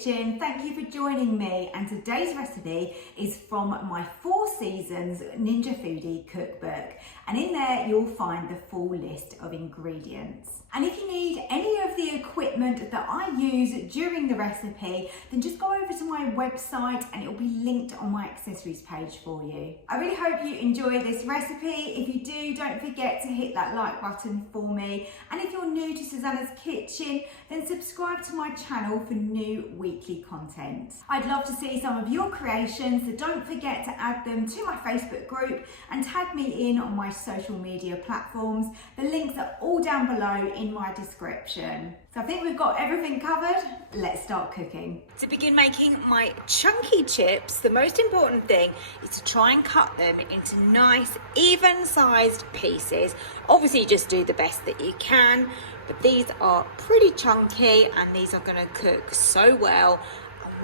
kitchen. Thank you for joining me, and today's recipe is from my 4 Seasons Ninja Foodie cookbook, and in there you'll find the full list of ingredients. And if you need any of the equipment that I use during the recipe, then just go over to my website and it'll be linked on my accessories page for you. I really hope you enjoy this recipe. If you do, don't forget to hit that like button for me, and if you're new to Susannah's Kitchen, then subscribe to my channel for new weekly content. I'd love to see some of your creations, so don't forget to add them to my Facebook group and tag me in on my social media platforms. The links are all down below in my description. So I think we've got everything covered. Let's start cooking. To begin making my chunky chips, the most important thing is to try and cut them into nice, even-sized pieces. Obviously, just do the best that you can, but these are pretty chunky and these are going to cook so well.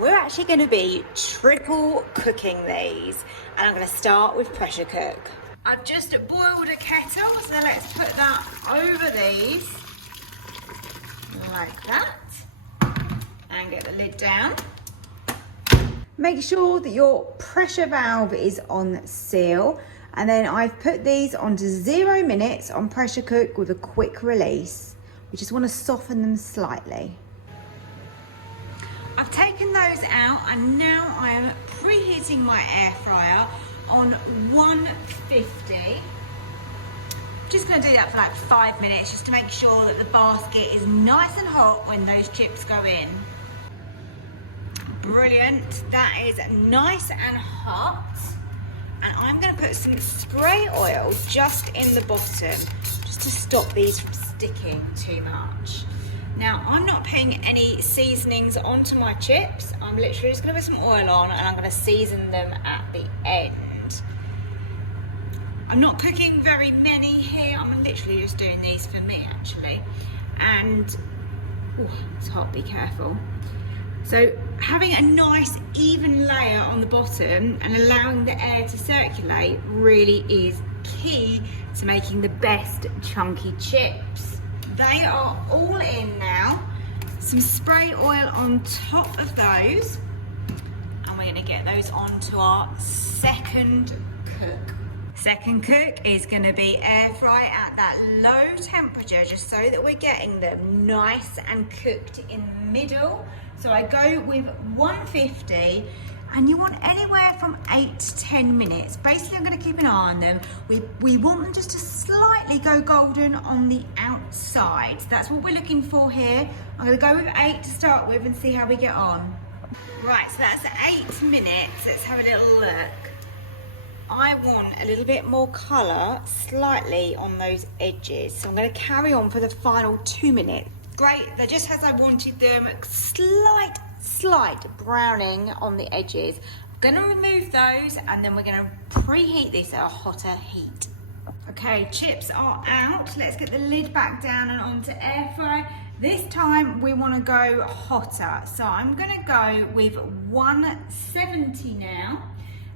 We're actually going to be triple cooking these, and I'm going to start with pressure cook. I've just boiled a kettle, so let's put that over these like that and get the lid down. Make sure that your pressure valve is on seal, and then I've put these onto 0 minutes on pressure cook with a quick release. We just want to soften them slightly. I've taken those out, and now I'm preheating my air fryer on 150. Just going to do that for like 5 minutes just to make sure that the basket is nice and hot when those chips go in. Brilliant, that is nice and hot. And I'm going to put some spray oil just in the bottom just to stop these from sticking too much. Now, I'm not putting any seasonings onto my chips. I'm literally just going to put some oil on and I'm going to season them at the end. I'm not cooking very many here. I'm literally just doing these for me, actually. And, oh, it's hot, be careful. So having a nice even layer on the bottom and allowing the air to circulate really is key to making the best chunky chips. They are all in now. Some spray oil on top of those. And we're gonna get those onto our second cook. Second cook is gonna be air fry at that low temperature, just so that we're getting them nice and cooked in the middle. So I go with 150, and you want anywhere from 8 to 10 minutes. Basically, I'm gonna keep an eye on them. We want them just to slightly go golden on the outside. So that's what we're looking for here. I'm gonna go with 8 to start with and see how we get on. Right, so that's 8 minutes. Let's have a little look. I want a little bit more colour slightly on those edges. So I'm going to carry on for the final 2 minutes. Great, they're just as I wanted them. Slight browning on the edges. I'm going to remove those, and then we're going to preheat this at a hotter heat. Okay, chips are out. Let's get the lid back down and onto air fry. This time we want to go hotter. So I'm going to go with 170 now.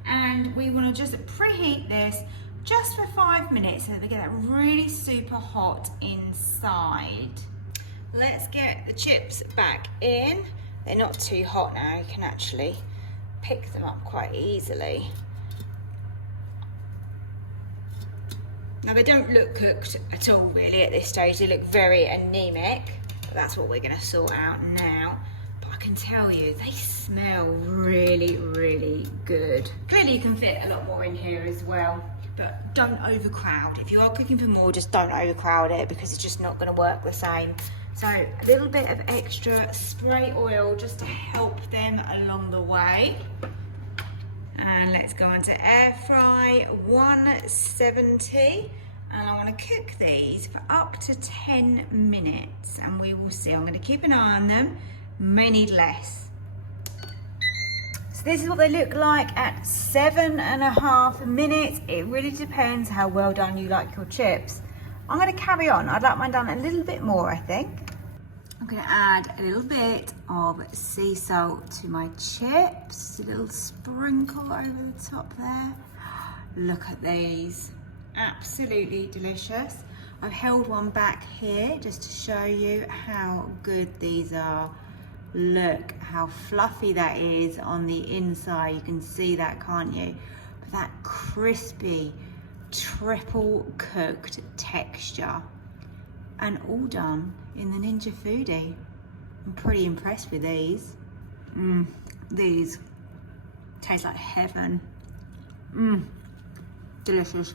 And we want to just preheat this just for 5 minutes so that we get that really super hot inside. Let's get the chips back in. They're not too hot now, you can actually pick them up quite easily. Now they don't look cooked at all really at this stage, they look very anemic, but that's what we're going to sort out now. I can tell you, they smell really, really good. Clearly you can fit a lot more in here as well, but don't overcrowd. If you are cooking for more, just don't overcrowd it, because it's just not going to work the same. So a little bit of extra spray oil just to help them along the way. And let's go on to air fry 170. And I want to cook these for up to 10 minutes, and we will see. I'm going to keep an eye on them. May need less. So this is what they look like at 7.5 minutes. It really depends how well done you like your chips. I'm going to carry on. I'd like mine done a little bit more, I think. I'm going to add a little bit of sea salt to my chips. A little sprinkle over the top there. Look at these. Absolutely delicious. I've held one back here just to show you how good these are. Look how fluffy that is on the inside. You can see that, can't you? But that crispy, triple cooked texture. And all done in the Ninja Foodie. I'm pretty impressed with these. These taste like heaven. Delicious.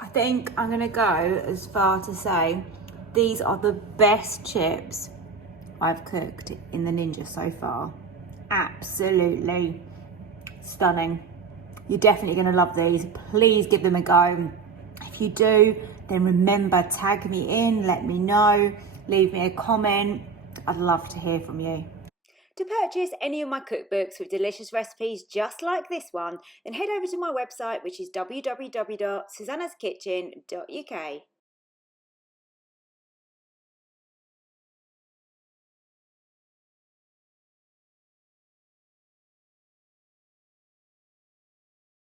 I think I'm gonna go as far to say these are the best chips I've cooked in the Ninja so far. Absolutely stunning. You're definitely gonna love these. Please give them a go. If you do, then remember, tag me in, let me know, leave me a comment. I'd love to hear from you. To purchase any of my cookbooks with delicious recipes just like this one, then head over to my website, which is www.susannahskitchen.uk.